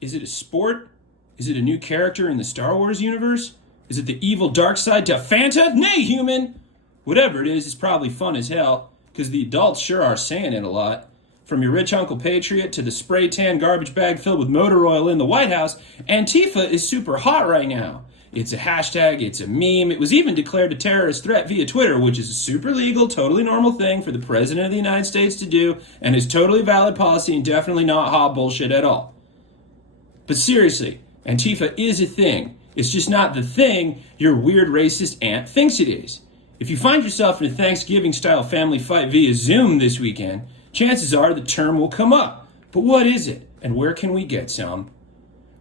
Is it a sport? Is it a new character in the Star Wars universe? Is it the evil dark side to Fanta? Nay, human! Whatever it is, it's probably fun as hell, because the adults sure are saying it a lot. From your rich Uncle Patriot to the spray tan garbage bag filled with motor oil in the White House, Antifa is super hot right now. It's a hashtag, it's a meme, it was even declared a terrorist threat via Twitter, which is a super legal, totally normal thing for the President of the United States to do, and is totally valid policy and definitely not hot bullshit at all. But seriously, Antifa is a thing. It's just not the thing your weird racist aunt thinks it is. If you find yourself in a Thanksgiving-style family fight via Zoom this weekend, chances are the term will come up. But what is it, and where can we get some?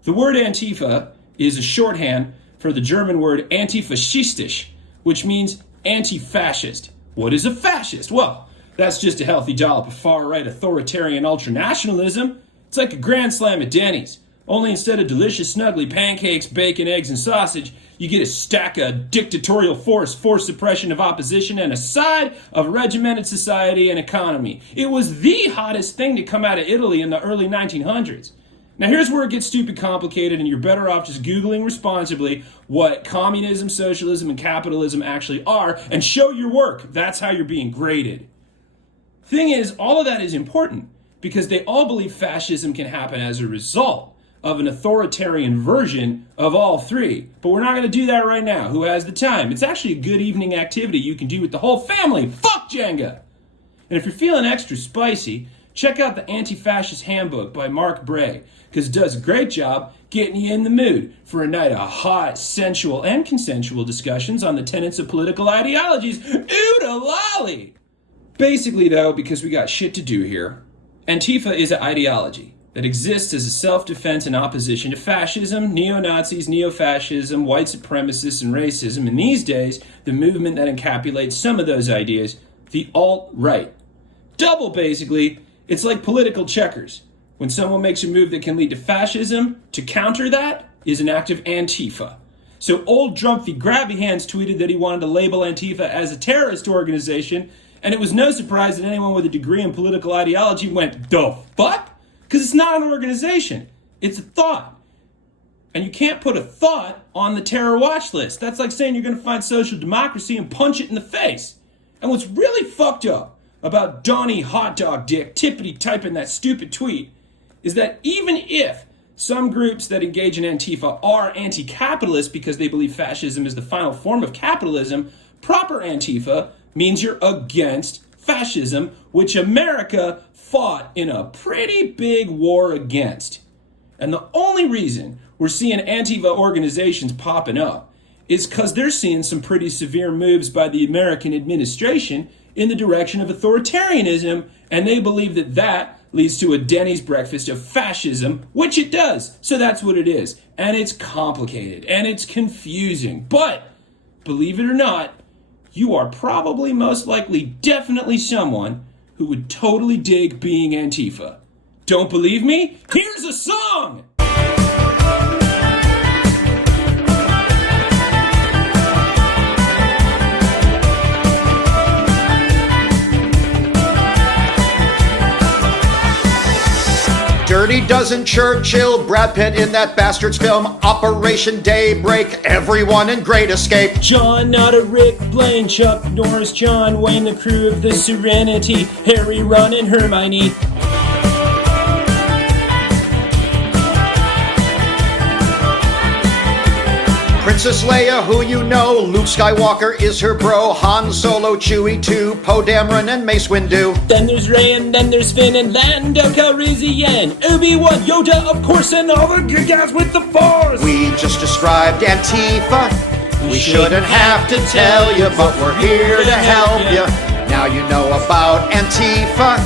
The word Antifa is a shorthand for the German word antifaschistisch, which means anti-fascist. What is a fascist? Well, that's just a healthy dollop of far-right authoritarian ultranationalism. It's like a grand slam at Denny's. Only instead of delicious snuggly pancakes, bacon, eggs, and sausage, you get a stack of dictatorial forced suppression of opposition, and a side of regimented society and economy. It was the hottest thing to come out of Italy in the early 1900s. Now here's where it gets stupid complicated, and you're better off just Googling responsibly what communism, socialism, and capitalism actually are, and show your work. That's how you're being graded. Thing is, all of that is important, because they all believe fascism can happen as a result of an authoritarian version of all three. But we're not going to do that right now. Who has the time? It's actually a good evening activity you can do with the whole family. Fuck Jenga! And if you're feeling extra spicy, check out the Anti-Fascist Handbook by Mark Bray, because it does a great job getting you in the mood for a night of hot, sensual, and consensual discussions on the tenets of political ideologies. Oodalolly! Basically, though, because we got shit to do here, Antifa is an ideology that exists as a self-defense in opposition to fascism, neo-Nazis, neo-fascism, white supremacists, and racism, and these days, the movement that encapsulates some of those ideas, the alt-right. Double, basically, it's like political checkers. When someone makes a move that can lead to fascism, to counter that is an act of Antifa. So old Drumpy Grabby Hands tweeted that he wanted to label Antifa as a terrorist organization, and it was no surprise that anyone with a degree in political ideology went, "The fuck?" Because it's not an organization. It's a thought. And you can't put a thought on the terror watch list. That's like saying you're going to find social democracy and punch it in the face. And what's really fucked up about Donnie Hot Dog Dick tippity typing that stupid tweet is that even if some groups that engage in Antifa are anti-capitalist because they believe fascism is the final form of capitalism, proper Antifa means you're against fascism, which America fought in a pretty big war against. And the only reason we're seeing Antifa organizations popping up is because they're seeing some pretty severe moves by the American administration in the direction of authoritarianism, and they believe that that leads to a Denny's breakfast of fascism, which it does. So that's what it is. And it's complicated, and it's confusing. But, believe it or not, you are probably most likely definitely someone who would totally dig being Antifa. Don't believe me? Here's a song! Dirty Dozen, Churchill, Brad Pitt in that bastard's film, Operation Daybreak, everyone in Great Escape. John Otter, Rick Blaine, Chuck Norris, John Wayne, the crew of the Serenity, Harry, Ron, and Hermione. Princess Leia, who you know, Luke Skywalker is her bro, Han Solo, Chewie 2, Poe Dameron, and Mace Windu. Then there's Rey, and then there's Finn, and Lando Calrissian, Obi-Wan, Yoda, of course, and all the good guys with the Force. We just described Antifa. We shouldn't have to tell you, but we're here to help you. Now you know about Antifa.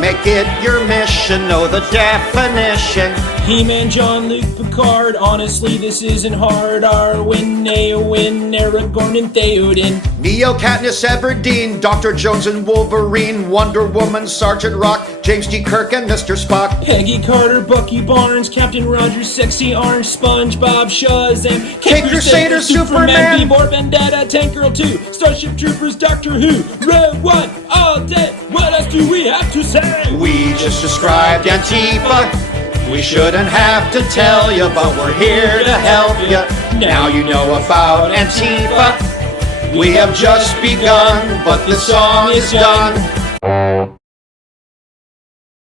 Make it your mission, know the definition. He-Man, John, Luke, Picard, honestly this isn't hard. Arwen, Eowyn, Aragorn, and Theoden. Neo, Katniss Everdeen, Dr. Jones and Wolverine, Wonder Woman, Sergeant Rock, James G. Kirk and Mr. Spock. Peggy Carter, Bucky Barnes, Captain Rogers, Sexy Orange, SpongeBob, Shazam, K Crusader, Superman, V-Bor, Vendetta, Tank Girl 2, Starship Troopers, Doctor Who, Rogue One, all day. What else do we have to say? We just described Antifa. We shouldn't have to tell you, but we're here to help you. Now you know about Antifa. We have just begun, but the song is done.